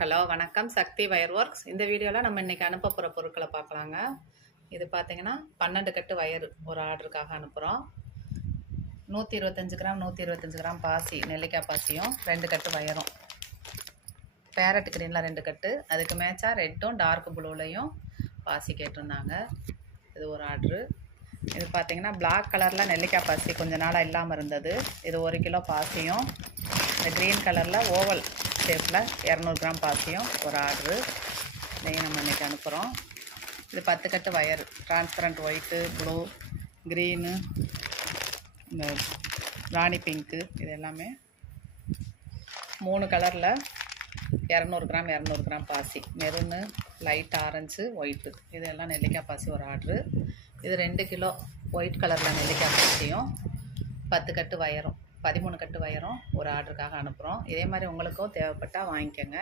Hello வணக்கம், சக்தி wire works. இந்த வீடியோவில் நம்ம இன்றைக்கி அனுப்ப போகிற பொருட்களை பார்க்கலாங்க. இது பார்த்திங்கன்னா 12 கட்டு வயர் ஒரு ஆர்டருக்காக அனுப்புகிறோம். 125 கிராம் 125 கிராம் பாசி, நெல்லிக்காய் பாசியும் 2 கட்டு வயரும், பேரட் கிரீனில் 2 கட்டு, அதுக்கு மேட்சாக ரெட்டும் டார்க் ப்ளூலையும் பாசி கேட்டிருந்தாங்க. இது ஒரு ஆர்டரு. இது பார்த்திங்கன்னா பிளாக் கலரில் நெல்லிக்காய் பாசி கொஞ்ச நாளாக இல்லாமல் இருந்தது. இது 1 கிலோ பாசியும், இந்த க்ரீன் கலரில் ஓவல் ஷேப்பில் 200 கிராம் பாசியும் ஒரு ஆர்டரு. இதையும் நம்ம இன்றைக்கி அனுப்புகிறோம். இது 10 கட்டு wire, transparent white, blue, green, இந்த ராணி பிங்க்கு, இது எல்லாமே 3 கலரில் 200 கிராம் 200 கிராம் பாசி, மெரூனு, லைட் ஆரஞ்சு, ஒயிட்டு, இதெல்லாம் நெல்லிக்காய் பாசி ஒரு ஆர்டரு. இது 2 கிலோ ஒயிட் கலரில் நெல்லிக்காய் பாசியும் 10 கட்டு வயரும், 13 கட்டு வயரும் ஒரு ஆர்டருக்காக அனுப்புகிறோம். இதே மாதிரி உங்களுக்கும் தேவைப்பட்டால் வாங்கிக்கோங்க.